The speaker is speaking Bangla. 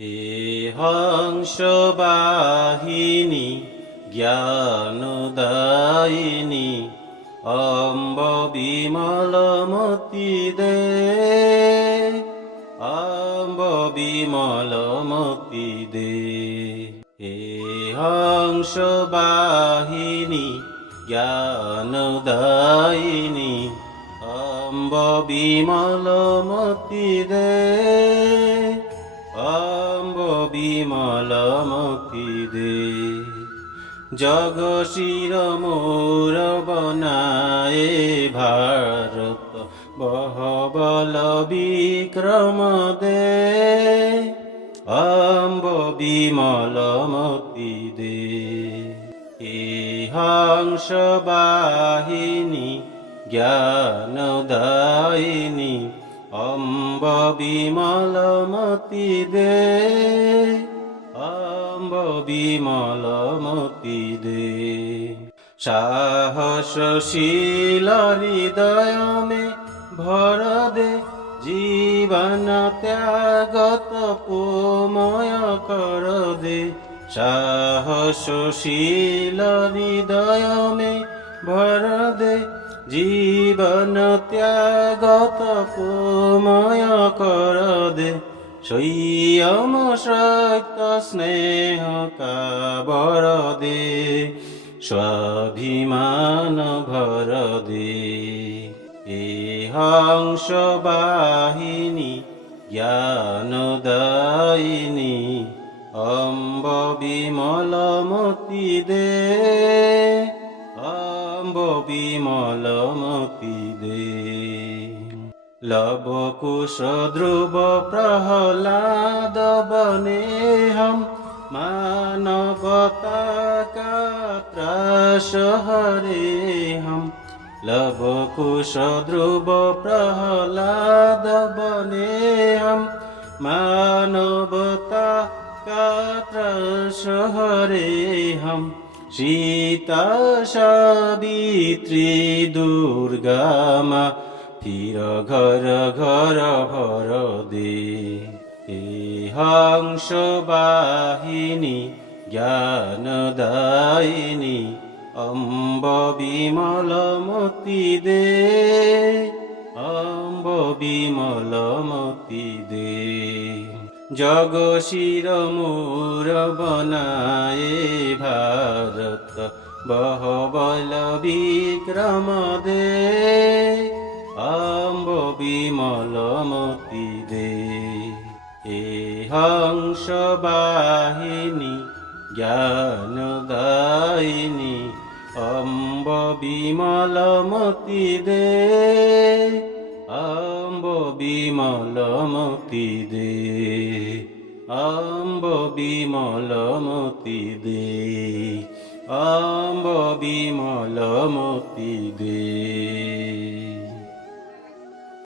এ হংস বাহিনী জ্ঞানদায়িনী অম্ব বিমলমতি দে, অম্ব বিমলমতি দে। হে হংস বাহিনী জ্ঞানদায়িনী অম্ব বিমলমতি দে, অম্ব বিমলমতি দে। জগ শির মোর বনায়ে ভারত বহবল বিক্রম দে, অম্ব বিমলমতি দে। এ হংস বাহিনী জ্ঞানদায়িনী অম্ব বিমলমতি দে, অম্ব বিমলমতি দে। সাহসশীল হৃদয় মে ভর দে, জীবন ত্যাগ তপোময় কর দে। সাহসশীল হৃদয় মে ভর দে, জীবন ত্যাগ তপোময় কর দে। সংযম সত্য স্নেহ কাবর দে, স্বাভিমান ভর দে। এ হংস বাহিনী জ্ঞানদায়িনী অম্ব বিমলমতি দে, অম্ব বিমলমতি দে। লব কুশ ধ্রুব প্রহ্লাদ বনে হম, মানবতা का त्रास हरे हम। लव कुश ध्रुव प्रहलाद बने हम, मानवता का त्रास हरे हम। सीता सावित्री दुर्गा माँ, फिर घर घर भर दे। हे हंस बाहिनी জ্ঞানদায়িনী অম্ব বিমলমতি দে, অম্ব বিমলমতি দে। জগ শির মোর বনায়ে ভারত বহবল বিক্রম দে, অম্ব বিমলমতি দে। হে হংস বাহিনী জ্ঞানদায়িনী অম্ব বিমলমতি দে, অম্ব বিমলমতি দে, অম্ব বিমলমতি দে, অম্ব বিমলমতি দে।